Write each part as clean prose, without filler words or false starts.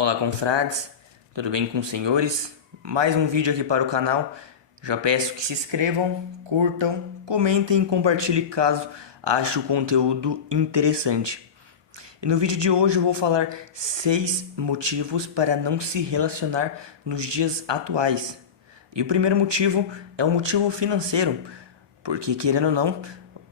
Olá, confrades, tudo bem com os senhores? Mais um vídeo aqui para o canal. Já peço que se inscrevam, curtam, comentem e compartilhem caso ache o conteúdo interessante. E no vídeo de hoje eu vou falar 6 motivos para não se relacionar nos dias atuais. E o primeiro motivo é o motivo financeiro, porque querendo ou não,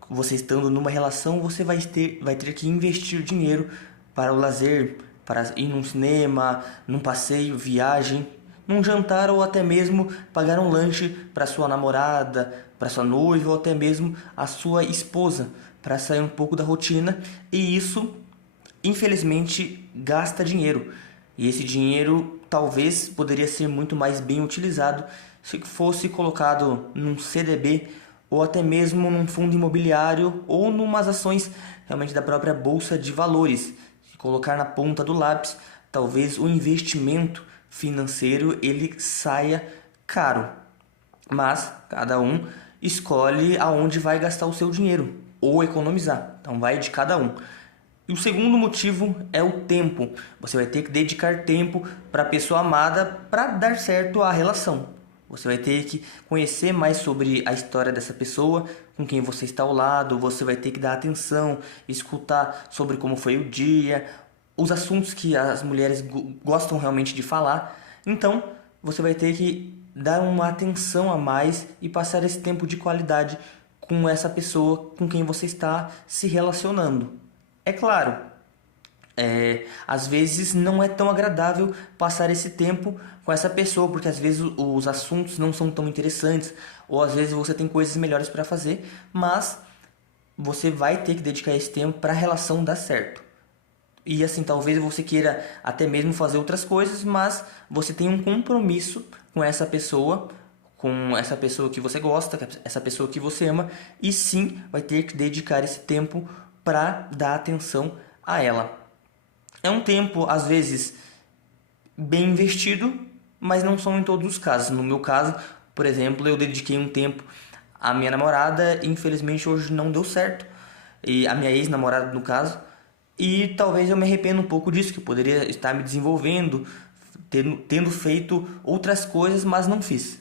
você estando numa relação, você vai ter que investir dinheiro para o lazer, para ir num cinema, num passeio, viagem, num jantar ou até mesmo pagar um lanche para sua namorada, para sua noiva ou até mesmo a sua esposa, para sair um pouco da rotina, e isso, infelizmente, gasta dinheiro. E esse dinheiro talvez poderia ser muito mais bem utilizado se fosse colocado num CDB ou até mesmo num fundo imobiliário ou numas ações realmente da própria bolsa de valores. Se colocar na ponta do lápis, talvez o investimento financeiro ele saia caro. Mas cada um escolhe aonde vai gastar o seu dinheiro ou economizar. Então vai de cada um. E o segundo motivo é o tempo. Você vai ter que dedicar tempo para a pessoa amada para dar certo a relação. Você vai ter que conhecer mais sobre a história dessa pessoa, com quem você está ao lado. Você vai ter que dar atenção, escutar sobre como foi o dia, os assuntos que as mulheres gostam realmente de falar. Então, você vai ter que dar uma atenção a mais e passar esse tempo de qualidade com essa pessoa com quem você está se relacionando. É claro, às vezes não é tão agradável passar esse tempo com essa pessoa, porque às vezes os assuntos não são tão interessantes, ou às vezes você tem coisas melhores para fazer, mas você vai ter que dedicar esse tempo para a relação dar certo. E assim, talvez você queira até mesmo fazer outras coisas, mas você tem um compromisso com essa pessoa que você gosta, essa pessoa que você ama, e sim vai ter que dedicar esse tempo para dar atenção a ela. É um tempo, às vezes, bem investido, mas não são em todos os casos. No meu caso, por exemplo, eu dediquei um tempo à minha namorada e infelizmente hoje não deu certo. E a minha ex-namorada, no caso. E talvez eu me arrependa um pouco disso, que eu poderia estar me desenvolvendo, tendo feito outras coisas, mas não fiz.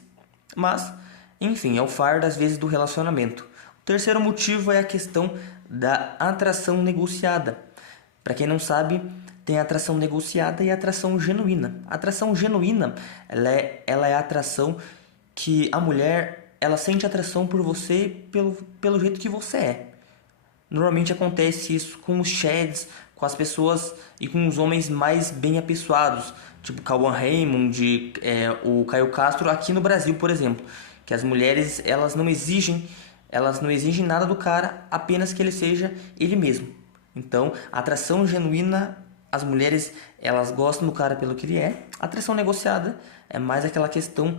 Mas, enfim, é o fardo às vezes do relacionamento. O terceiro motivo é a questão da atração negociada. Para quem não sabe, tem a atração negociada e a atração genuína. A atração genuína, ela é a atração que a mulher, ela sente atração por você pelo jeito que você é. Normalmente acontece isso com os chads, com as pessoas e com os homens mais bem apessoados, tipo Cauã Raymond, o Caio Castro aqui no Brasil, por exemplo, que as mulheres elas não exigem nada do cara, apenas que ele seja ele mesmo. Então, a atração genuína, as mulheres elas gostam do cara pelo que ele é. A atração negociada é mais aquela questão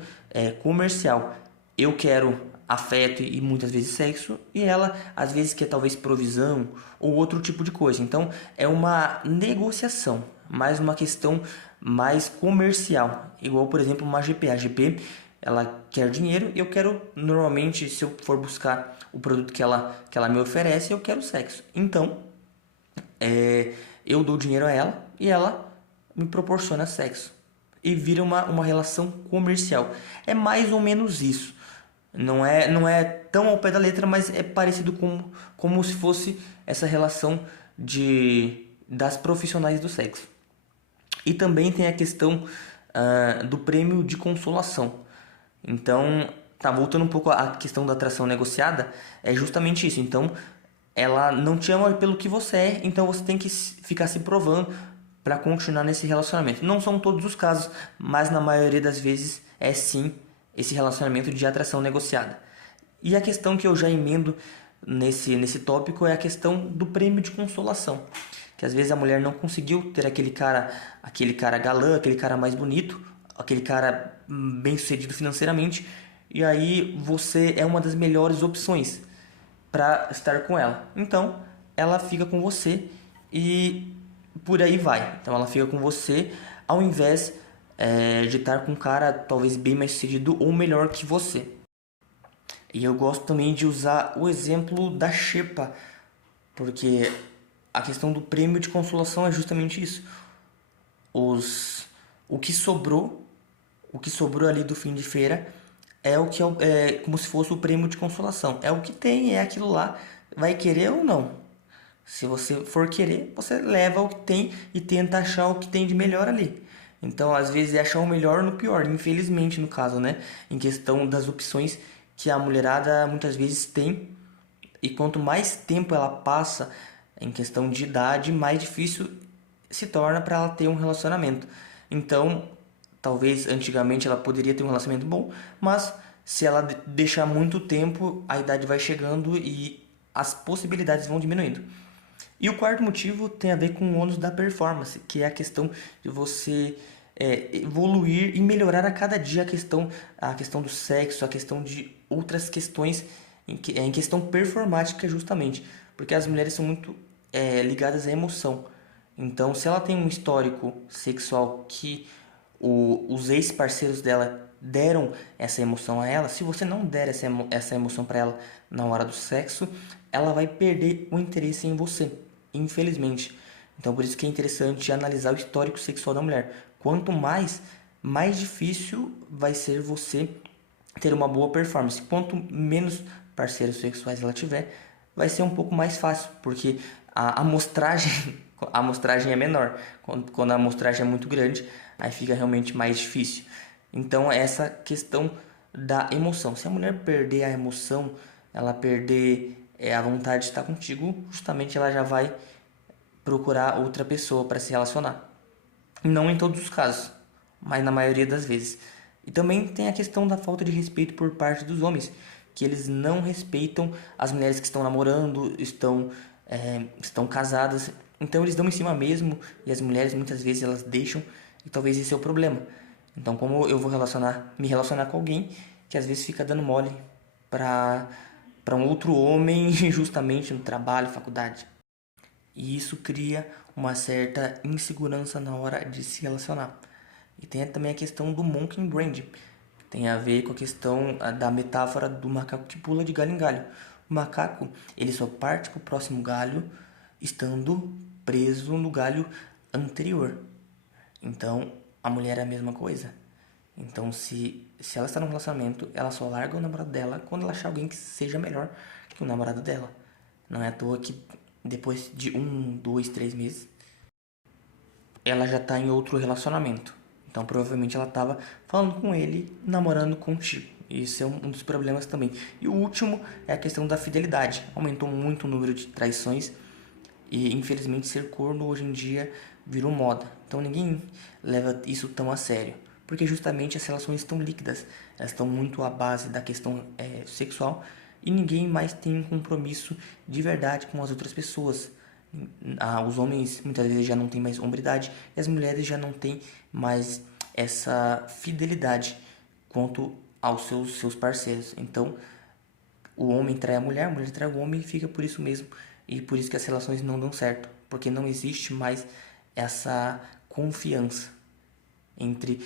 comercial. Eu quero afeto e muitas vezes sexo, e ela às vezes quer talvez provisão ou outro tipo de coisa. Então é uma negociação, mais uma questão mais comercial, igual por exemplo uma GP. A GP ela quer dinheiro e eu quero, normalmente, se eu for buscar o produto que ela me oferece, eu quero sexo. Então eu dou dinheiro a ela e ela me proporciona sexo. E vira uma relação comercial. É mais ou menos isso. Não é tão ao pé da letra, mas é parecido como se fosse essa relação das profissionais do sexo. E também tem a questão do prêmio de consolação. Então, voltando um pouco à questão da atração negociada, é justamente isso. Então, ela não te ama pelo que você é, então você tem que ficar se provando para continuar nesse relacionamento. Não são todos os casos, mas na maioria das vezes é sim esse relacionamento de atração negociada. E a questão que eu já emendo nesse tópico é a questão do prêmio de consolação. Que às vezes a mulher não conseguiu ter aquele cara galã, aquele cara mais bonito, aquele cara bem sucedido financeiramente, e aí você é uma das melhores opções para estar com ela. Então, ela fica com você e por aí vai. Então, ela fica com você ao invés de estar com um cara talvez bem mais sucedido ou melhor que você. E eu gosto também de usar o exemplo da xepa, porque a questão do prêmio de consolação é justamente isso. o que sobrou, o que sobrou ali do fim de feira é o que é como se fosse o prêmio de consolação. É o que tem, é aquilo lá. Vai querer ou não? Se você for querer, você leva o que tem e tenta achar o que tem de melhor ali. Então, às vezes, é achar o melhor no pior, infelizmente, no caso, né? Em questão das opções que a mulherada muitas vezes tem. E quanto mais tempo ela passa em questão de idade, mais difícil se torna para ela ter um relacionamento. Então, talvez antigamente ela poderia ter um relacionamento bom, mas se ela deixar muito tempo, a idade vai chegando e as possibilidades vão diminuindo. E o quarto motivo tem a ver com o ônus da performance, que é a questão de você evoluir e melhorar a cada dia a questão do sexo, a questão de outras questões em questão performática justamente, porque as mulheres são muito ligadas à emoção. Então, se ela tem um histórico sexual que os ex-parceiros dela deram essa emoção a ela, se você não der essa emoção para ela na hora do sexo, ela vai perder o interesse em você, infelizmente. Então, por isso que é interessante analisar o histórico sexual da mulher. Quanto mais difícil vai ser você ter uma boa performance. Quanto menos parceiros sexuais ela tiver, vai ser um pouco mais fácil, porque a amostragem, a amostragem é menor. Quando a amostragem é muito grande, aí fica realmente mais difícil. Então, essa questão da emoção. Se a mulher perder a emoção, ela perder a vontade de estar contigo, justamente ela já vai procurar outra pessoa para se relacionar. Não em todos os casos, mas na maioria das vezes. E também tem a questão da falta de respeito por parte dos homens, que eles não respeitam as mulheres que estão namorando, estão casadas. Então eles dão em cima mesmo e as mulheres muitas vezes elas deixam e talvez esse é o problema. Então como eu vou me relacionar com alguém que às vezes fica dando mole para um outro homem justamente no trabalho, faculdade. E isso cria uma certa insegurança na hora de se relacionar. E tem também a questão do monkey brain, que tem a ver com a questão da metáfora do macaco que pula de galho em galho. O macaco, ele só parte para o próximo galho estando preso no galho anterior. Então, a mulher é a mesma coisa. Então, se ela está num relacionamento, ela só larga o namorado dela quando ela achar alguém que seja melhor que o namorado dela. Não é à toa que depois de 1, 2, 3 meses, ela já está em outro relacionamento. Então, provavelmente ela estava falando com ele, namorando contigo. Isso é um dos problemas também. E o último é a questão da fidelidade. Aumentou muito o número de traições e, infelizmente, ser corno hoje em dia virou moda. Então, ninguém leva isso tão a sério. Porque justamente as relações estão líquidas. Elas estão muito à base da questão sexual e ninguém mais tem um compromisso de verdade com as outras pessoas. Os homens muitas vezes já não têm mais hombridade e as mulheres já não têm mais essa fidelidade quanto aos seus parceiros. Então, o homem trai a mulher trai o homem e fica por isso mesmo. E por isso que as relações não dão certo, porque não existe mais essa confiança entre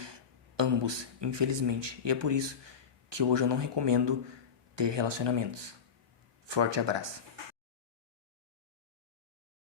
ambos, infelizmente. E é por isso que hoje eu não recomendo ter relacionamentos. Forte abraço.